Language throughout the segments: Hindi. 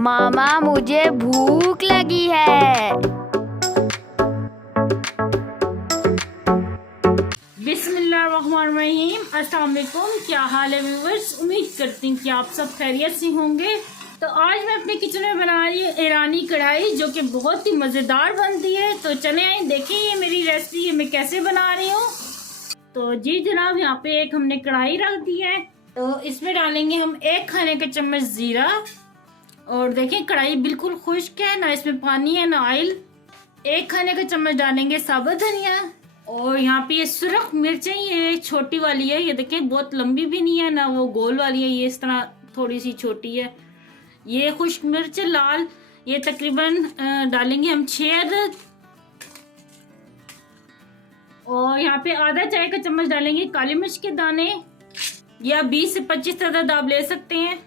मामा मुझे भूख लगी है। बिस्मिल्लाहिर्रहमानिर्रहीम। अस्सलाम वालेकुम। क्या हाल है व्यूअर्स? उम्मीद करती हूँ कि आप सब खैरियत से होंगे। तो आज मैं अपने किचन में बना रही हूँ ईरानी कढ़ाई, जो कि बहुत ही मज़ेदार बनती है। तो चले आए देखें ये मेरी रेसिपी, ये मैं कैसे बना रही हूँ। तो जी जनाब, यहाँ पे एक हमने कढ़ाई रख दी है। तो इसमें डालेंगे हम 1 खाने का चम्मच ज़ीरा। और देखें कढ़ाई बिल्कुल खुश्क है, ना इसमें पानी है ना ऑयल। 1 खाने का चम्मच डालेंगे साबुत धनिया। और यहाँ पे ये सुरख मिर्चें, ये छोटी वाली है, ये देखें बहुत लंबी भी नहीं है ना वो गोल वाली है, ये इस तरह थोड़ी सी छोटी है। ये खुश्क मिर्च लाल, ये तकरीबन डालेंगे हम 6 अदद। और यहाँ पे आधा चाय का चम्मच डालेंगे काली मिर्च के दाने, या 20 से 25 अदद आप ले सकते हैं।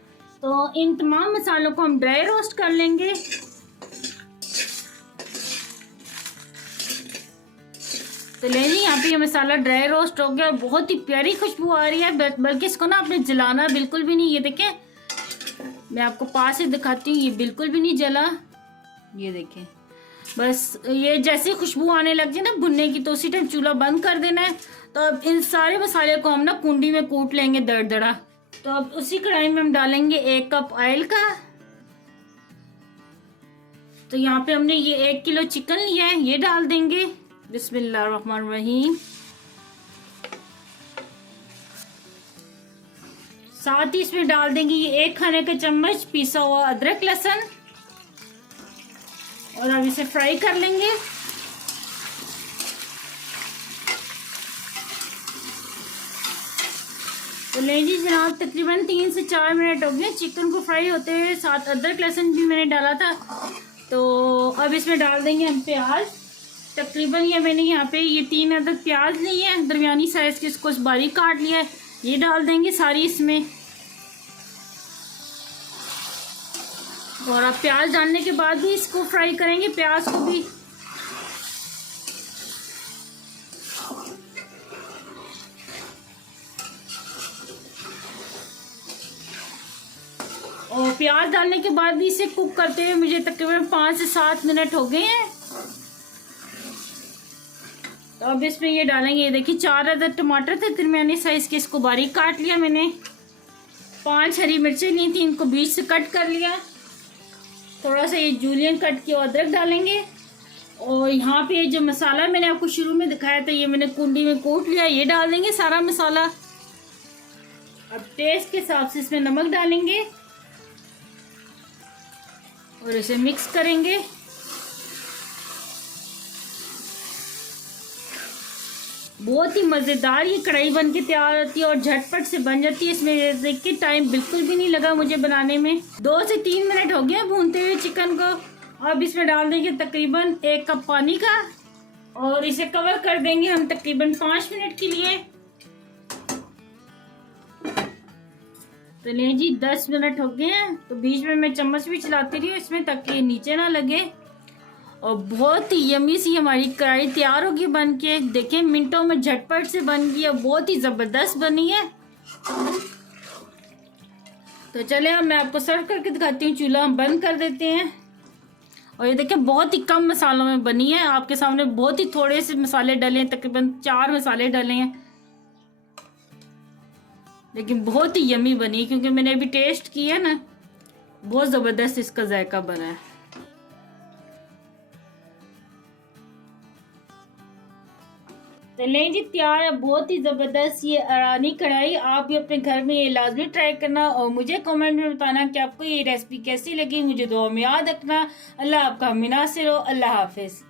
तो इन तमाम मसालों को हम ड्राई रोस्ट कर लेंगे। तो ले जी, यहाँ पे ये मसाला ड्राई रोस्ट हो गया और बहुत ही प्यारी खुशबू आ रही है। बल्कि इसको ना आपने जलाना बिल्कुल भी नहीं। ये देखें, मैं आपको पास से दिखाती हूँ, ये बिल्कुल भी नहीं जला। ये देखें, बस ये जैसे खुशबू आने लग जाए ना भुनने की, तो उसी टाइम चूल्हा बंद कर देना है। तो अब इन सारे मसाले को हम ना कुंडी में कूट लेंगे दरदरा। तो अब उसी कढ़ाई में हम डालेंगे 1 कप ऑयल का। तो यहाँ पे हमने ये 1 किलो चिकन लिया है, ये डाल देंगे। बिस्मिल्लाहिर्रहमानिर्रहीम। साथ ही इसमें डाल देंगे ये 1 खाने का चम्मच पिसा हुआ अदरक लहसुन। और अब इसे फ्राई कर लेंगे। तो ले जी जनाब, तकरीबन 3 से 4 मिनट हो गए चिकन को फ्राई होते हैं। साथ अदरक लहसुन भी मैंने डाला था। तो अब इसमें डाल देंगे हम प्याज। तकरीबन ये मैंने यहाँ पे ये 3 अदद प्याज ली है, दरमियानी साइज के, इसको बारीक काट लिया है। ये डाल देंगे सारी इसमें। और अब प्याज डालने के बाद भी इसको फ्राई करेंगे, प्याज को भी। और प्याज डालने के बाद भी इसे कुक करते हुए मुझे तकरीबन 5 से 7 मिनट हो गए हैं। तो अब इसमें ये डालेंगे, ये देखिए 4 अदद टमाटर थे दरमियाने साइज के, इसको बारीक काट लिया मैंने। 5 हरी मिर्चें ली थी, इनको बीच से कट कर लिया। थोड़ा सा ये जूलियन कट किया अदरक डालेंगे। और यहाँ पे जो मसाला मैंने आपको शुरू में दिखाया था, ये मैंने कुंडी में कूट लिया, ये डाल देंगे सारा मसाला। अब टेस्ट के हिसाब से इसमें नमक डालेंगे और इसे मिक्स करेंगे। बहुत ही मज़ेदार ये कढ़ाई बन के तैयार होती है और झटपट से बन जाती है। इसमें देख के टाइम बिल्कुल भी नहीं लगा मुझे बनाने में। 2 से 3 मिनट हो गए भूनते हुए चिकन को। अब इसमें डाल देंगे तकरीबन 1 कप पानी का और इसे कवर कर देंगे हम तकरीबन 5 मिनट के लिए। तो ले जी 10 मिनट हो गए हैं। तो बीच में मैं चम्मच भी चलाती रही हूँ इसमें, ताकि नीचे ना लगे। और बहुत ही यमी सी हमारी कढ़ाई तैयार होगी बन के। देखें मिनटों में झटपट से बन गई है, बहुत ही ज़बरदस्त बनी है। तो चले अब मैं आपको सर्व करके दिखाती हूँ। चूल्हा हम बंद कर देते हैं। और ये देखें बहुत ही कम मसालों में बनी है, आपके सामने बहुत ही थोड़े से मसाले डले हैं, तकरीबन 4 मसाले डले हैं, लेकिन बहुत ही यमी बनी है। क्योंकि मैंने अभी टेस्ट किया ना, बहुत ज़बरदस्त इसका जायका बना है। तो लें जी, तैयार है बहुत ही ज़बरदस्त ये ईरानी कढ़ाई। आप भी अपने घर में ये लाजमी ट्राई करना और मुझे कमेंट में बताना कि आपको ये रेसिपी कैसी लगी। मुझे दुआ में याद रखना। अल्लाह आपका हमें नासिर हो। अल्लाह हाफिज़।